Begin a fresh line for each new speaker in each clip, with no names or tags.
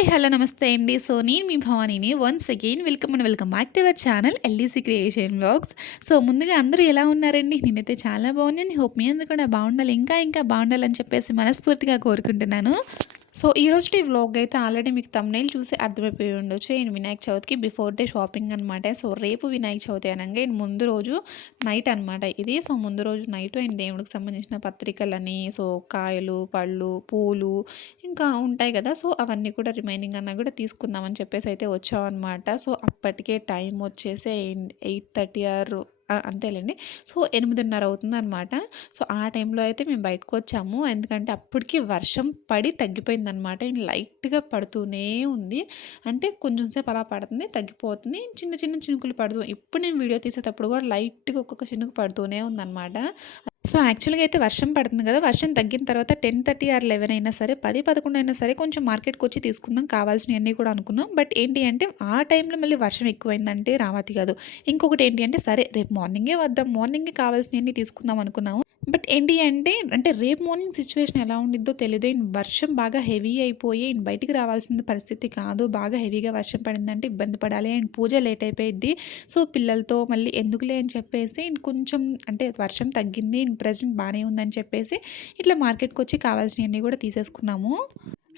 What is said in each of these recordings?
Hi hello నమస్తే అండి. So నేను మీ భవానీని once again welcome and welcome back to our channel LEC creation blogs so ముందుగా అందరూ ఎలా ఉన్నారండి? నేనైతే చాలా బాగున్నాను. హోప్ మీ అందరూ కూడా బాగుండాలి ఇంకా ఇంకా బాగుండాలని చెప్పేసి మనస్ఫూర్తిగా కోరుకుంటున్నాను. సో ఈ రోజు వ్లాగ్ అయితే ఆల్రెడీ మీకు తమ్నైల్ చూసి అర్థమైపోయి ఉండొచ్చు. నేను వినాయక చవితికి బిఫోర్ డే షాపింగ్ అనమాట సో రేపు వినాయక చవితి అనగా అండ్ ముందు రోజు నైట్ అనమాట ఇది. సో ముందు రోజు నైట్ అండ్ దేవుడికి సంబంధించిన పత్రికలని సో కాయలు పళ్ళు పూలు ఇంకా ఉంటాయి కదా. సో అవన్నీ కూడా రిమైనింగ్ అన్నా కూడా తీసుకుందామని చెప్పేసి అయితే వచ్చామన్నమాట. అనమాట సో అప్పటికే టైం వచ్చేసి ఎయిట్ థర్టీ ఆర్ అంతేలేండి. సో ఎనిమిదిన్నర అవుతుందన్నమాట. సో ఆ టైంలో అయితే మేము బయటకు వచ్చాము. ఎందుకంటే అప్పటికి వర్షం పడి తగ్గిపోయిందనమాట లైట్గా పడుతూనే ఉంది. అంటే కొంచెం సేపు అలా పడుతుంది తగ్గిపోతుంది. చిన్న చిన్న చినుకులు పడుతుంది ఇప్పుడు నేను వీడియో తీసేటప్పుడు కూడా లైట్గా ఒక్కొక్క చినుకు పడుతూనే ఉందన్నమాట. సో యాక్చువల్గా అయితే వర్షం పడుతుంది కదా వర్షం తగ్గిన తర్వాత టెన్ థర్టీ ఆర్ లెవెన్ అయినా సరే పది పదకొండు అయినా సరే కొంచెం మార్కెట్కి వచ్చి తీసుకుందాం కావాల్సినవన్నీ కూడా అనుకున్నాం. బట్ ఏంటి అంటే ఆ టైంలో మళ్ళీ వర్షం ఎక్కువైందంటే రావతి కాదు. ఇంకొకటి ఏంటి అంటే సరే రేపు మార్నింగే వద్దాం మార్నింగే కావాల్సినవన్నీ తీసుకుందాం అనుకున్నాము. బట్ ఏంటి అంటే అంటే రేపు మార్నింగ్ సిచ్యువేషన్ ఎలా ఉండిద్దో తెలియదు అండ్ వర్షం బాగా హెవీ అయిపోయి అండ్ బయటికి రావాల్సిన పరిస్థితి కాదు. బాగా హెవీగా వర్షం పడిందంటే ఇబ్బంది పడాలి. అండ్ పూజ లేట్ అయిపోయిద్ది. సో పిల్లలతో మళ్ళీ ఎందుకులే అని చెప్పేసి అండ్ కొంచెం అంటే వర్షం తగ్గింది. అండ్ ప్రజెంట్ బాగానే ఉందని చెప్పేసి ఇట్లా మార్కెట్కి వచ్చి కావాల్సినవన్నీ కూడా తీసేసుకున్నాము.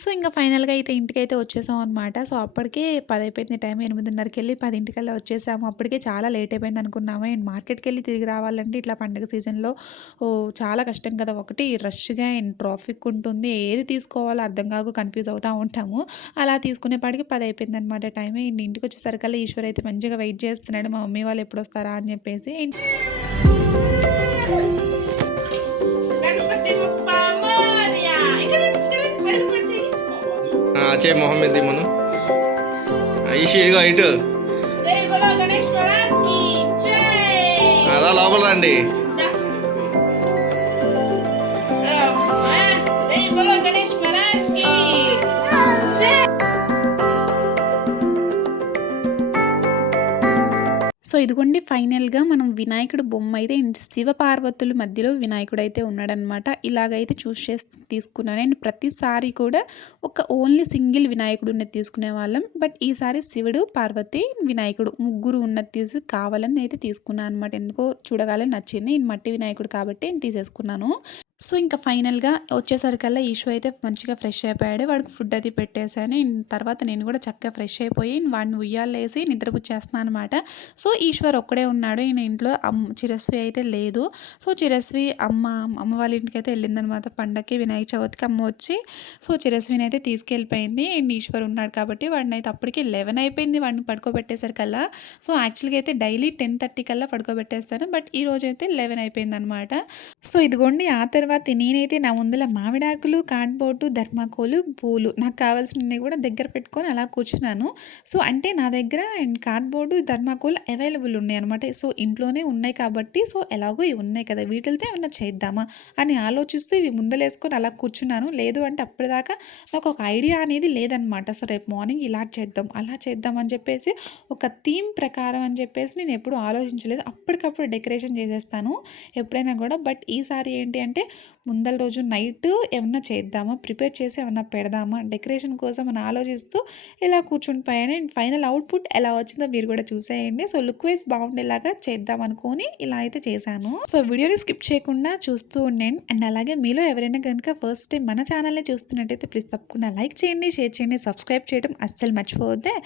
సో ఇంకా ఫైనల్గా అయితే ఇంటికైతే వచ్చేసాం అనమాట సో అప్పటికే పది అయిపోయింది టైం ఎనిమిదిన్నరకి వెళ్ళి పదింటికల్లా వచ్చేసాము. అప్పటికే చాలా లేట్ అయిపోయింది అనుకున్నాము. అండ్ మార్కెట్కి వెళ్ళి తిరిగి రావాలంటే ఇట్లా పండగ సీజన్లో ఓ చాలా కష్టం కదా. ఒకటి రష్గా అండ్ ట్రాఫిక్ ఉంటుంది. ఏది తీసుకోవాలో అర్థం కాక కన్ఫ్యూజ్ అవుతూ ఉంటాము. అలా తీసుకునేపాటికి పది అయిపోయింది అనమాట టైం. అండ్ ఇంటికి వచ్చేసరికల్లా ఈశ్వర్ అయితే మంచిగా వెయిట్ చేస్తున్నాడు. మా మమ్మీ వాళ్ళు ఎప్పుడు వస్తారా అని చెప్పేసి. అండ్
చే మొహం మీద మనం ఇషి ఇదిగో ఇటు. అలా లోపల రండి
సో ఇదిగోండి ఫైనల్గా మనం వినాయకుడు బొమ్మ అయితే శివ పార్వతుల మధ్యలో వినాయకుడు అయితే ఉన్నాడనమాట ఇలాగైతే చూస్ చేసి తీసుకున్నాను. నేను ప్రతిసారి కూడా ఒక ఓన్లీ సింగిల్ వినాయకుడు ఉన్నది తీసుకునే వాళ్ళం. బట్ ఈసారి శివుడు పార్వతి వినాయకుడు ముగ్గురు ఉన్నది తీసి కావాలని అయితే తీసుకున్నాను అనమాట ఎందుకో చూడగాలని నచ్చింది. నేను మట్టి వినాయకుడు కాబట్టి నేను తీసేసుకున్నాను. సో ఇంకా ఫైనల్గా వచ్చేసరికల్లా ఈషు అయితే మంచిగా ఫ్రెష్ అయిపోయాడు. వాడికి ఫుడ్ అది పెట్టేశాను. తర్వాత నేను కూడా చక్కగా ఫ్రెష్ అయిపోయి వాడిని ఉయ్యాలేసి నిద్రపుచ్చేస్తున్నాను అనమాట సో ఈశ్వర్ ఒక్కడే ఉన్నాడు. ఈయన ఇంట్లో అమ్ చిరస్వి అయితే లేదు. సో చిరస్వి అమ్మ అమ్మ వాళ్ళ ఇంటికి అయితే వెళ్ళిందనమాట పండగకి వినాయక చవితికి అమ్మ వచ్చి సో చిరస్విని అయితే తీసుకెళ్ళిపోయింది. ఈశ్వర్ ఉన్నాడు కాబట్టి వాడిని అయితే అప్పటికి లెవెన్ అయిపోయింది వాడిని పడుకోబెట్టేసరికల్లా. సో యాక్చువల్గా అయితే డైలీ టెన్ థర్టీ కల్లా పడుకోబెట్టేస్తాను. బట్ ఈ రోజు అయితే లెవెన్ అయిపోయింది అనమాట సో ఇదిగోండి ఆ తర్వాత నేనైతే నా ముందల మామిడాకులు కార్డ్బోర్డు ధర్మాకోలు పూలు నాకు కావాల్సినవి కూడా దగ్గర పెట్టుకొని అలా కూర్చున్నాను. సో అంటే నా దగ్గర అండ్ కార్డ్బోర్డు ధర్మాకోలు అవైలబుల్ ఉన్నాయి అనమాట సో ఇంట్లోనే ఉన్నాయి కాబట్టి సో ఎలాగో ఇవి ఉన్నాయి కదా వీటితో ఏమన్నా చేద్దామా అని ఆలోచిస్తూ ఇవి ముందలేసుకొని అలా కూర్చున్నాను. లేదు అంటే అప్పటిదాకా నాకు ఒక ఐడియా అనేది లేదనమాట సో రేపు మార్నింగ్ ఇలా చేద్దాం అలా చేద్దాం అని చెప్పేసి ఒక థీమ్ ప్రకారం అని చెప్పేసి నేను ఎప్పుడు ఆలోచించలేదు. అప్పటికప్పుడు డెకరేషన్ చేసేస్తాను ఎప్పుడైనా కూడా. బట్ ఈసారి ఏంటి అంటే ముందల రోజు నైట్ ఏమన్నా చేద్దామా? ప్రిపేర్ చేసి ఏమన్నా పెడదామా? డెకరేషన్ కోసం అని ఆలోచిస్తూ ఇలా కూర్చుండిపోయాను అండ్ ఫైనల్ అవుట్పుట్ ఎలా వచ్చిందో మీరు కూడా చూసేయండి. సో లుక్ వైజ్ బాగుండేలాగా చేద్దాం అనుకుని ఇలా అయితే చేశాను. సో వీడియోని స్కిప్ చేయకుండా చూస్తూ ఉండండి. అండ్ అలాగే మీలో ఎవరైనా కనుక ఫస్ట్ టైం మన ఛానల్ని చూస్తున్నట్టయితే ప్లీజ్ తప్పకుండా లైక్ చేయండి షేర్ చేయండి సబ్స్క్రైబ్ చేయడం అస్సలు మర్చిపోవద్దే.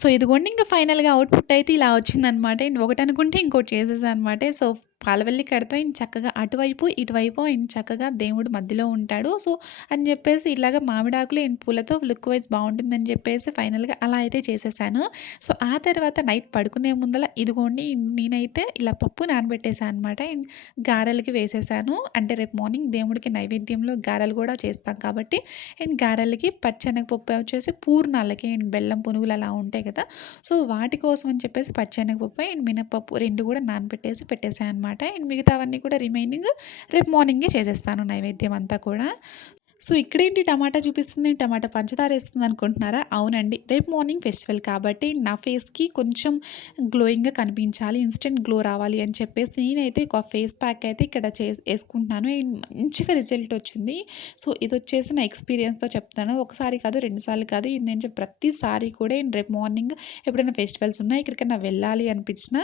సో ఇదిగోండి ఇంకా ఫైనల్గా అవుట్పుట్ అయితే ఇలా వచ్చిందనమాట. ఒకటి అనుకుంటే ఇంకోటి చేసేసాను అనమాట. సో పాలవెల్లి కడితే ఆయన చక్కగా అటువైపు ఇటువైపు ఆయన చక్కగా దేవుడు మధ్యలో ఉంటాడు. సో అని చెప్పేసి ఇలాగ మామిడాకులు అండ్ పూలతో లుక్ వైజ్ బాగుంటుందని చెప్పేసి ఫైనల్గా అలా అయితే చేసేసాను. సో ఆ తర్వాత నైట్ పడుకునే ముందల ఇదిగోండి నేనైతే ఇలా పప్పు నానబెట్టేసాను అనమాట అండ్ గారెలకి వేసేసాను. అంటే రేపు మార్నింగ్ దేవుడికి నైవేద్యంలో గారెలు కూడా చేస్తాం కాబట్టి అండ్ గారెలకి పచ్చెనగపప్పు వచ్చేసి పూర్ణాలకి అండ్ బెల్లం పునుగులు అలా ఉంటాయి కదా. సో వాటి కోసం అని చెప్పేసి పచ్చెనగపప్పు అండ్ మినపప్పు రెండు కూడా నానబెట్టేసి పెట్టేసాను అనమాట అండ్ మిగతావన్నీ కూడా రిమైనింగ్ రేపు మార్నింగే చేసేస్తాను నైవేద్యం అంతా కూడా. సో ఇక్కడేంటి టమాటా చూపిస్తుంది? టమాటా పంచదార వేస్తుంది అనుకుంటున్నారా అవునండి. రేపు మార్నింగ్ ఫెస్టివల్ కాబట్టి నా ఫేస్కి కొంచెం గ్లోయింగ్గా కనిపించాలి ఇన్స్టెంట్ గ్లో రావాలి అని చెప్పేసి నేనైతే ఒక ఫేస్ ప్యాక్ అయితే ఇక్కడ చే వేసుకుంటున్నాను. మంచిగా రిజల్ట్ వచ్చింది. సో ఇది వచ్చేసి నా ఎక్స్పీరియన్స్తో చెప్తాను. ఒకసారి కాదు రెండుసార్లు కాదు. ఇది నేను చెప్పే ప్రతిసారి కూడా నేను రేపు మార్నింగ్ ఎప్పుడైనా ఫెస్టివల్స్ ఉన్నా ఇక్కడికైనా వెళ్ళాలి అనిపించిన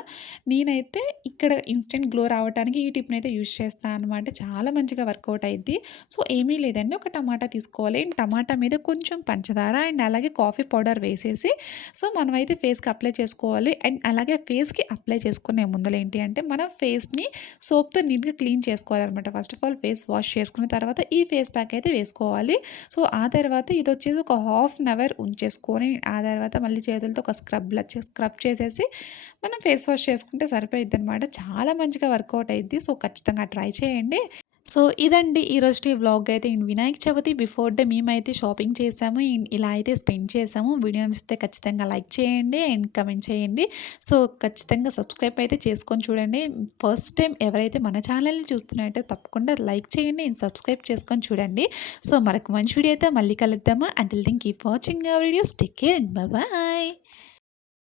నేనైతే ఇక్కడ ఇన్స్టెంట్ గ్లో రావడానికి ఈ టిప్ని అయితే యూజ్ చేస్తాను అనమాట చాలా మంచిగా వర్కౌట్ అయింది సో ఏమీ లేదండి. ఒక టమాటా తీసుకోవాలి. అండ్ టమాటా మీద కొంచెం పంచదార అండ్ అలాగే కాఫీ పౌడర్ వేసేసి సో మనమైతే ఫేస్కి అప్లై చేసుకోవాలి. అండ్ అలాగే ఫేస్కి అప్లై చేసుకునే ముందలు ఏంటి అంటే మనం ఫేస్ని సోప్తో నీట్గా క్లీన్ చేసుకోవాలన్నమాట. First of all face wash చేసుకున్న తర్వాత ఈ ఫేస్ ప్యాక్ అయితే వేసుకోవాలి. సో ఆ తర్వాత ఇది వచ్చేసి ఒక హాఫ్ అన్ అవర్ ఉంచేసుకొని ఆ తర్వాత మళ్ళీ చేతులతో ఒక స్క్రబ్ స్క్రబ్ చేసేసి మనం ఫేస్ వాష్ చేసుకుంటే సరిపోయిద్ది అనమాట చాలా మంచిగా వర్కౌట్ అయ్యిద్ది సో ఖచ్చితంగా ట్రై చేయండి. సో ఇదండి ఈరోజు వ్లాగ్ అయితే వినాయక చవితి బిఫోర్ డే మేమైతే షాపింగ్ చేసాము ఇలా అయితే స్పెండ్ చేసాము. వీడియో నచ్చితే ఖచ్చితంగా లైక్ చేయండి అండ్ కమెంట్ చేయండి. సో ఖచ్చితంగా సబ్స్క్రైబ్ అయితే చేసుకొని చూడండి. ఫస్ట్ టైం ఎవరైతే మన ఛానల్ని చూస్తున్నారో తప్పకుండా లైక్ చేయండి అండ్ సబ్స్క్రైబ్ చేసుకొని చూడండి. సో మరొక మంచి వీడియో అయితే మళ్ళీ కలుద్దాము. Until think keep watching our videos take care and bye